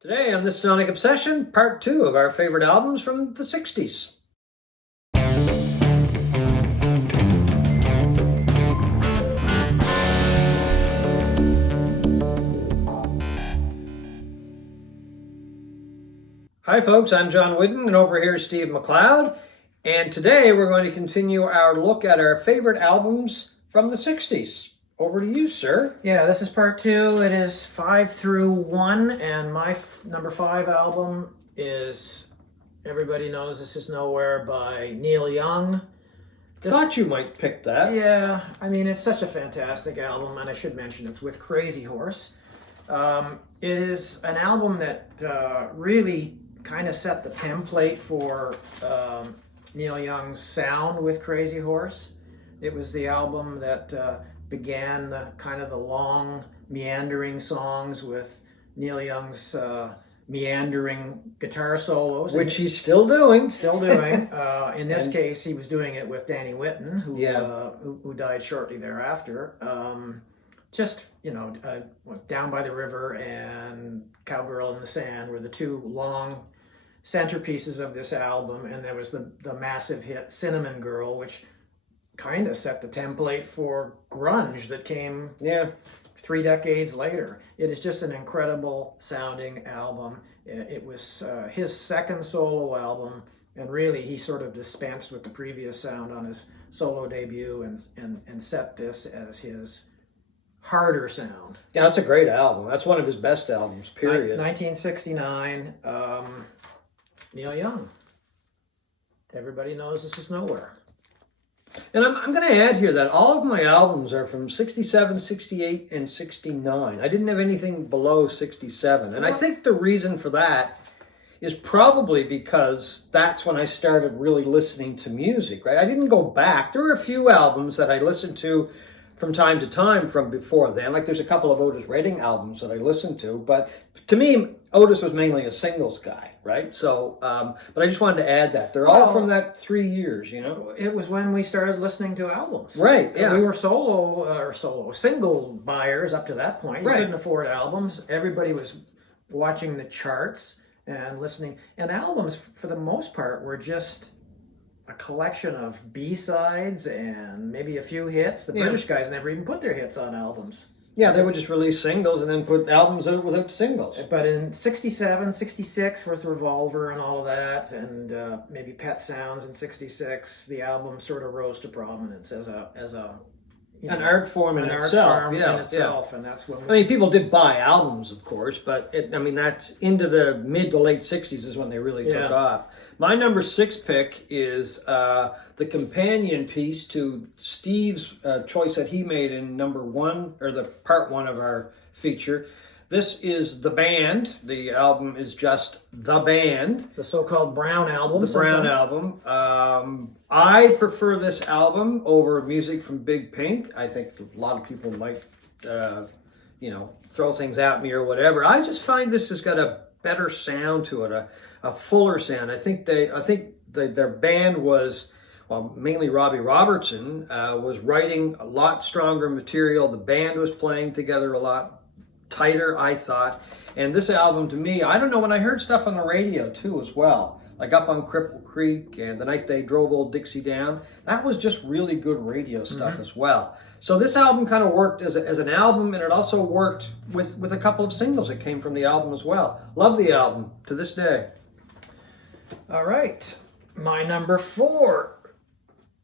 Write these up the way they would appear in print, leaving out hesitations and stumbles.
Today on this Sonic Obsession, part 2 of our favorite albums from the 60s. Hi folks, I'm John Whidden, and over here is Steve McLeod. And today we're going to continue our look at our favorite albums from the 60s. Over to you, sir. Yeah, this is part 2. It is 5 through 1, and my number 5 album is Everybody Knows This Is Nowhere by Neil Young. Thought you might pick that. Yeah, I mean, it's such a fantastic album, and I should mention it's with Crazy Horse. It is an album that really kind of set the template for Neil Young's sound with Crazy Horse. It was the album that began the kind of the long meandering songs with Neil Young's meandering guitar solos, Which he's still doing. In this case, he was doing it with Danny Whitten, who died shortly thereafter. Down by the River and Cowgirl in the Sand were the two long centerpieces of this album, and there was the massive hit Cinnamon Girl, which kind of set the template for grunge that came 3 decades later. It is just an incredible sounding album. It was his second solo album, and really he sort of dispensed with the previous sound on his solo debut and set this as his harder sound. Yeah, that's a great album. That's one of his best albums, period. 1969, Neil Young. Everybody Knows This Is Nowhere. And I'm going to add here that all of my albums are from 67, 68, and 69. I didn't have anything below 67. And I think the reason for that is probably because that's when I started really listening to music, right? I didn't go back. There were a few albums that I listened to from time to time from before then. Like there's a couple of Otis Redding albums that I listened to. But to me, Otis was mainly a singles guy, right? So, but I just wanted to add that. They're all from that 3 years, you know? It was when we started listening to albums. Right, yeah. We were single buyers up to that point. You couldn't afford albums. Everybody was watching the charts and listening. And albums, for the most part, were just a collection of B-sides and maybe a few hits. The British guys never even put their hits on albums. Yeah, they would just release singles and then put albums out without singles. But in 67, 66 with Revolver and all of that, and maybe Pet Sounds in 66, the album sort of rose to prominence as an art form in itself. And that's when I mean, people did buy albums, of course, but that's into the mid to late 60s is when they really took off. My number 6 pick is the companion piece to Steve's choice that he made in number 1, or the part 1 of our feature. This is The Band. The album is just The Band. The so-called Brown album. The Brown album. I prefer this album over music from Big Pink. I think a lot of people might, throw things at me or whatever. I just find this has got a better sound to it, a fuller sound. I think their band was, mainly Robbie Robertson, was writing a lot stronger material. The band was playing together a lot tighter, I thought. And this album, to me, I don't know, when I heard stuff on the radio too as well, like Up on Cripple Creek and The Night They Drove Old Dixie Down, that was just really good radio stuff as well. So this album kind of worked as an album, and it also worked with a couple of singles that came from the album as well. Love the album to this day. All right. My number 4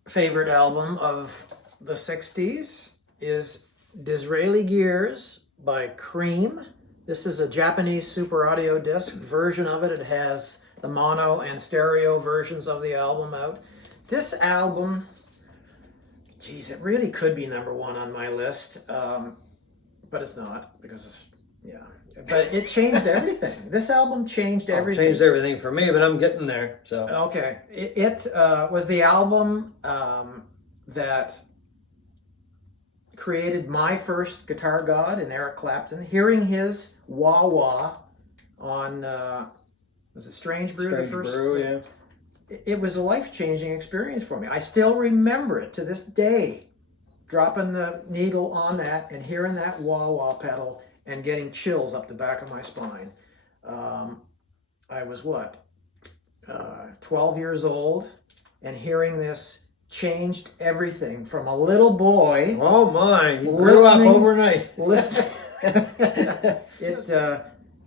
favorite album of the 60s is Disraeli Gears by Cream. This is a Japanese super audio disc version of it. It has the mono and stereo versions of the album out. This album, it really could be number 1 on my list, but it's not, because but it changed everything. This album changed everything. Changed everything for me, but I'm getting there. So okay, it was the album that created my first guitar god in Eric Clapton. Hearing his wah-wah on, was it Strange Brew? Strange Brew, yeah. It was a life-changing experience for me. I still remember it to this day, dropping the needle on that and hearing that wah-wah pedal and getting chills up the back of my spine. was 12 years old, and hearing this changed everything from a little boy. Oh my, you grew up overnight. Listen, it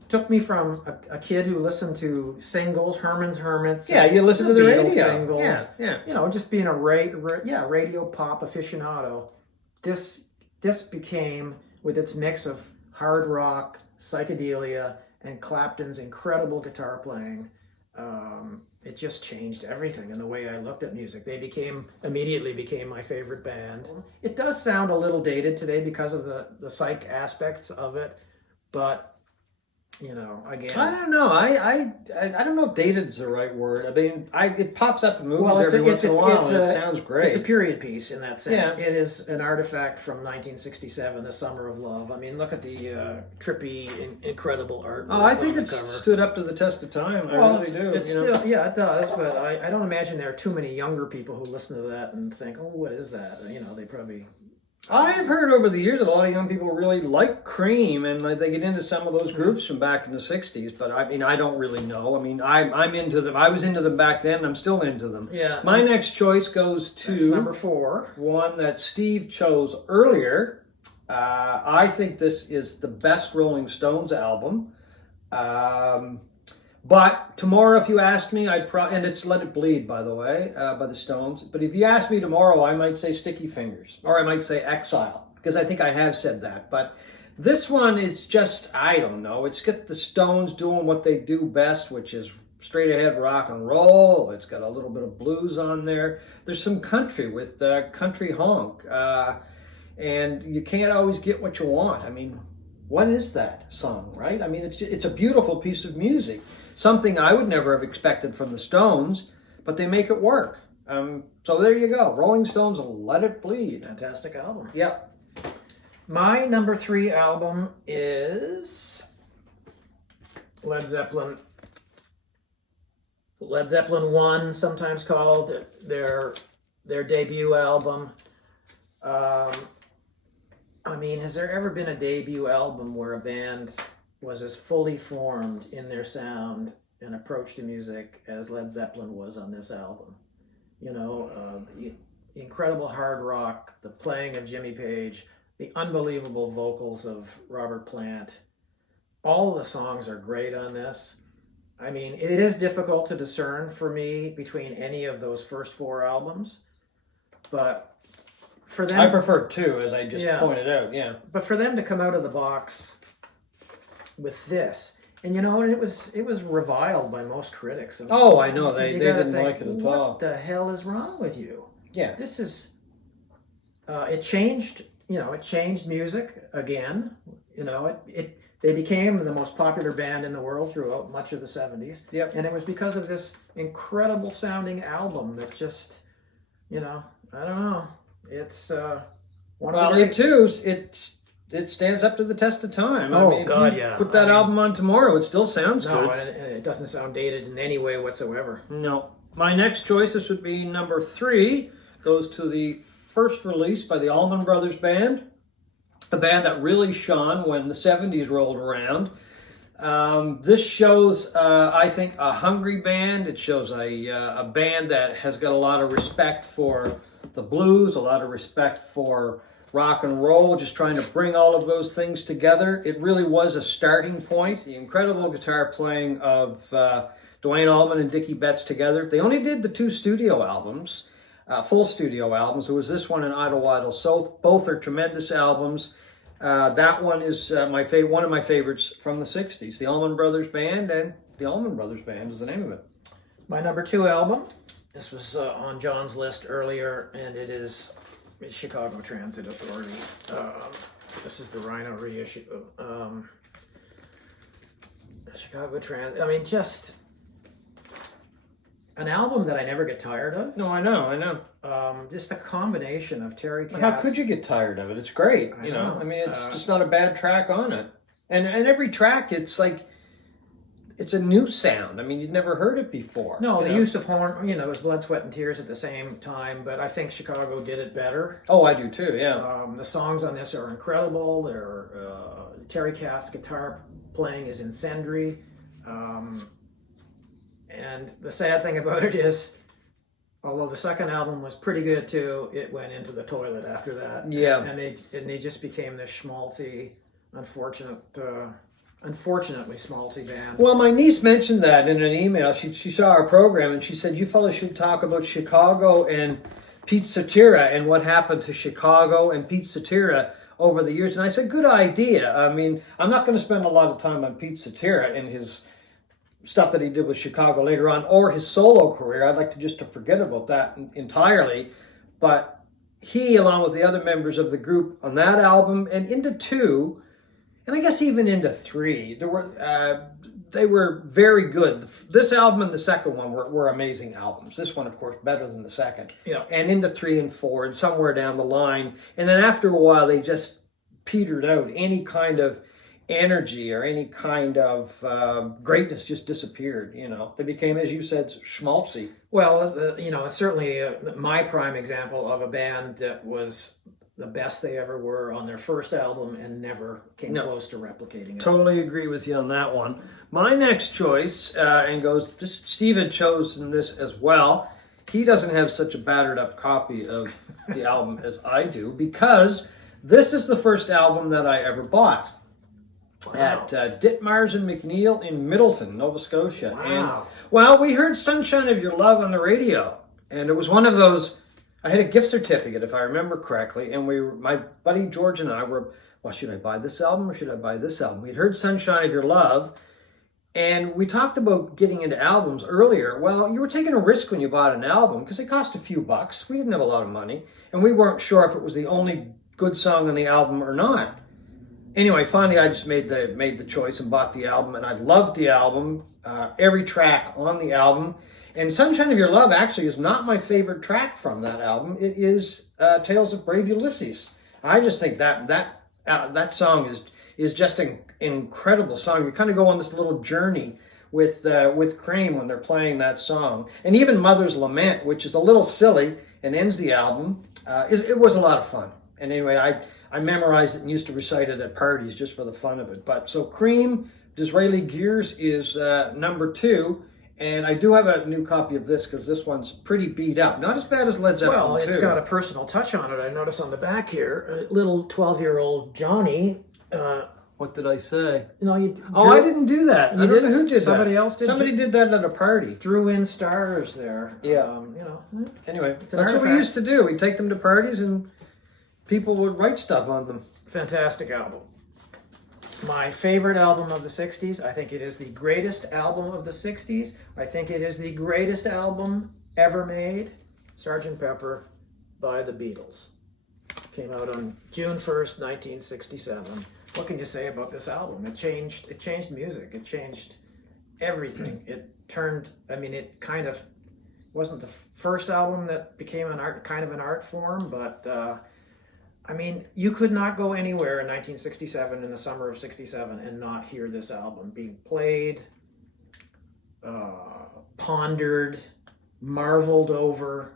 took me from a kid who listened to singles, Herman's Hermits. Yeah, you listen to the Beatles radio. singles. Yeah. You know, just being a radio pop aficionado. This became, with its mix of hard rock, psychedelia, and Clapton's incredible guitar playing, it just changed everything in the way I looked at music. They immediately became my favorite band. It does sound a little dated today because of the psych aspects of it, but you know, again, I don't know. I don't know if dated is the right word. I mean, it pops up in movies every once in a while, and it sounds great. It's a period piece in that sense. Yeah. It is an artifact from 1967, The Summer of Love. I mean, look at the trippy, incredible art. Oh, I think it's stood up to the test of time. I really do. It's still, yeah, it does. But I don't imagine there are too many younger people who listen to that and think, "Oh, what is that?" You know, they probably. I've heard over the years that a lot of young people really like Cream, and they get into some of those groups from back in the '60s. But I mean, I don't really know. I mean, I'm into them. I was into them back then. I'm still into them. Yeah. My next choice goes to number 4, one that Steve chose earlier. I think this is the best Rolling Stones album. But tomorrow, if you ask me, and it's Let It Bleed, by the way, by the Stones. But if you ask me tomorrow, I might say Sticky Fingers, or I might say Exile, because I think I have said that. But this one is just, I don't know. It's got the Stones doing what they do best, which is straight ahead rock and roll. It's got a little bit of blues on there. There's some country with country honk, and you can't always get what you want. I mean, what is that song, right? I mean, it's a beautiful piece of music. Something I would never have expected from the Stones, but they make it work. So there you go. Rolling Stones, Let It Bleed. Fantastic album. Yep. My number 3 album is Led Zeppelin. Led Zeppelin 1, sometimes called their debut album. I mean, has there ever been a debut album where a band was as fully formed in their sound and approach to music as Led Zeppelin was on this album? You know, the incredible hard rock, the playing of Jimmy Page, the unbelievable vocals of Robert Plant. All of the songs are great on this. I mean, it is difficult to discern for me between any of those first 4 albums, but for them, I prefer 2, as I just pointed out. Yeah. But for them to come out of the box with this, and you know, it was reviled by most critics. Oh, I know they didn't like it at all. What the hell is wrong with you? Yeah. This is. It changed. You know, it changed music again. You know, they became the most popular band in the world throughout much of the 70s. Yep. And it was because of this incredible sounding album that just, you know, I don't know. It's one of the greats. It stands up to the test of time. Oh, I mean, God, yeah. Put that album on tomorrow, it still sounds good. No, and it doesn't sound dated in any way whatsoever. No. My next choice, this would be number 3, goes to the first release by the Allman Brothers Band, a band that really shone when the 70s rolled around. This shows, I think, a hungry band. It shows a band that has got a lot of respect for the blues, a lot of respect for rock and roll, just trying to bring all of those things together. It really was a starting point. The incredible guitar playing of Duane Allman and Dickie Betts together. They only did the 2 studio albums, full studio albums. There was this one and Idlewild South. Both are tremendous albums. That one is one of my favorites from the 60s. The Allman Brothers Band, and the Allman Brothers Band is the name of it. My number 2 album, this was on John's list earlier, and it's Chicago Transit Authority. This is the Rhino reissue. Chicago Transit, I mean, just an album that I never get tired of. No, I know. Just a combination of Terry Kath. How could you get tired of it? It's great. I know. I mean, it's just not a bad track on it. And every track, it's like, it's a new sound. I mean, you'd never heard it before. No, the use of horn, it was Blood, Sweat, and Tears at the same time, but I think Chicago did it better. Oh, I do too, yeah. The songs on this are incredible. Terry Kath's guitar playing is incendiary. And the sad thing about it is, although the second album was pretty good too, it went into the toilet after that. Yeah. And they just became this schmaltzy, unfortunately schmaltzy band. Well, my niece mentioned that in an email. She saw our program and she said, you fellas should talk about Chicago and Pete Cetera and what happened to Chicago and Pete Cetera over the years. And I said, good idea. I mean, I'm not going to spend a lot of time on Pete Cetera and his stuff that he did with Chicago later on, or his solo career. I'd like to just to forget about that entirely. But he, along with the other members of the group on that album and into 2, and I guess even into 3, they were very good. This album and the second one were amazing albums. This one, of course, better than the second. Yeah. And into 3 and 4 and somewhere down the line. And then after a while, they just petered out. Any kind of energy or any kind of greatness just disappeared. They became, as you said, schmaltzy. Well, certainly my prime example of a band that was the best they ever were on their first album and never came close to replicating it. Totally agree with you on that one. My next choice, Steve had chosen this as well. He doesn't have such a battered up copy of the album as I do, because this is the first album that I ever bought. Wow. At Ditmars and McNeil in Middleton, Nova Scotia. Wow. And, we heard Sunshine of Your Love on the radio, and it was one of those. I had a gift certificate, if I remember correctly, and my buddy George and I were, should I buy this album or should I buy this album? We'd heard Sunshine of Your Love, and we talked about getting into albums earlier. Well, you were taking a risk when you bought an album because it cost a few bucks. We didn't have a lot of money, and we weren't sure if it was the only good song on the album or not. Anyway, finally, I just made the choice and bought the album, and I loved the album, every track on the album. And Sunshine of Your Love actually is not my favorite track from that album. It is Tales of Brave Ulysses. I just think that song is just an incredible song. You kind of go on this little journey with Cream when they're playing that song. And even Mother's Lament, which is a little silly and ends the album, it was a lot of fun. And anyway, I memorized it and used to recite it at parties just for the fun of it. But so Cream, Disraeli Gears is number 2. And I do have a new copy of this because this one's pretty beat up. Not as bad as Led Zeppelin 2. Well, it's got a personal touch on it. I notice on the back here, little 12-year-old Johnny. What did I say? I didn't do that. I don't know who did that. Somebody else did. Somebody did that at a party. Drew in stars there. Yeah. Anyway, it's that's what we used to do. We'd take them to parties and people would write stuff on them. Fantastic album. My favorite album of the 60s. I think it is the greatest album of the 60s. I think it is the greatest album ever made. Sgt. Pepper by the Beatles. Came out on June 1st, 1967. What can you say about this album? It changed music. It changed everything. It kind of wasn't the first album that became an art form, but you could not go anywhere in 1967, in the summer of 67, and not hear this album being played, pondered, marveled over.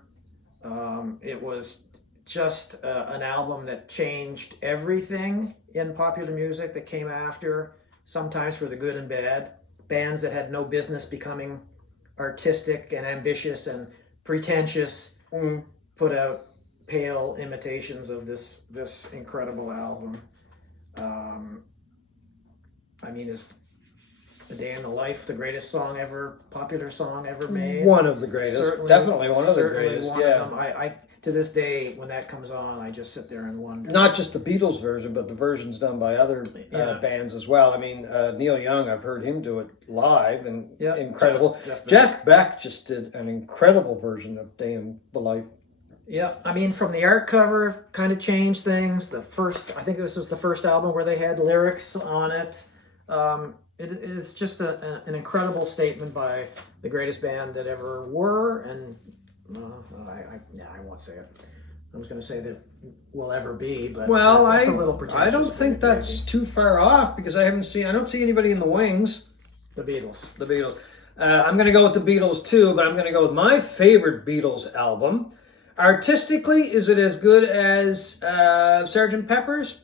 It was just an album that changed everything in popular music that came after, sometimes for the good and bad. Bands that had no business becoming artistic and ambitious and pretentious put out pale imitations of this incredible album. Is A Day in the Life the greatest song ever, popular song ever made? One of the greatest. Definitely one of the greatest. One of them. I to this day, when that comes on, I just sit there and wonder. Not just the Beatles version, but the versions done by other bands as well. Neil Young, I've heard him do it live, and incredible. Jeff Beck just did an incredible version of Day in the Life. Yeah, from the art cover, kind of changed things. I think this was the first album where they had lyrics on it. It's just an incredible statement by the greatest band that ever were, and I won't say it. I was going to say that will ever be, but that's a little pretentious. I don't think that's too far off because I don't see anybody in the wings. The Beatles. I'm going to go with the Beatles too, but I'm going to go with my favorite Beatles album. Artistically, is it as good as Sgt. Pepper's?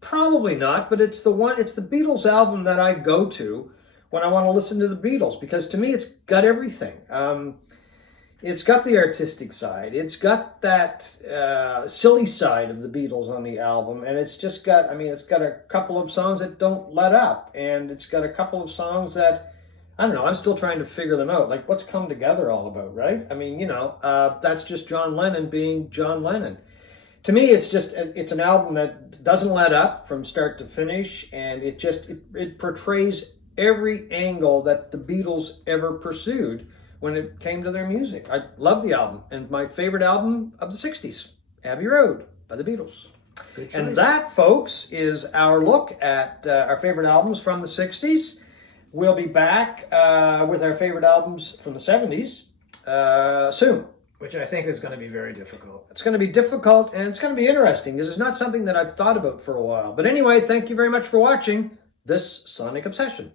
Probably not, but it's the Beatles album that I go to when I want to listen to the Beatles, because to me it's got everything. It's got the artistic side. It's got that silly side of the Beatles on the album. And it's just got, I mean, it's got a couple of songs that don't let up. And it's got a couple of songs that, I don't know, I'm still trying to figure them out. Like, what's Come Together all about, right? I mean, that's just John Lennon being John Lennon. To me, it's an album that doesn't let up from start to finish. And it portrays every angle that the Beatles ever pursued when it came to their music. I love the album, and my favorite album of the 60s, Abbey Road by the Beatles. Good choice. And that, folks, is our look at our favorite albums from the 60s. We'll be back with our favorite albums from the 70s soon. Which I think is going to be very difficult. It's going to be difficult, and it's going to be interesting, because it's not something that I've thought about for a while. But anyway, thank you very much for watching this Sonic Obsession.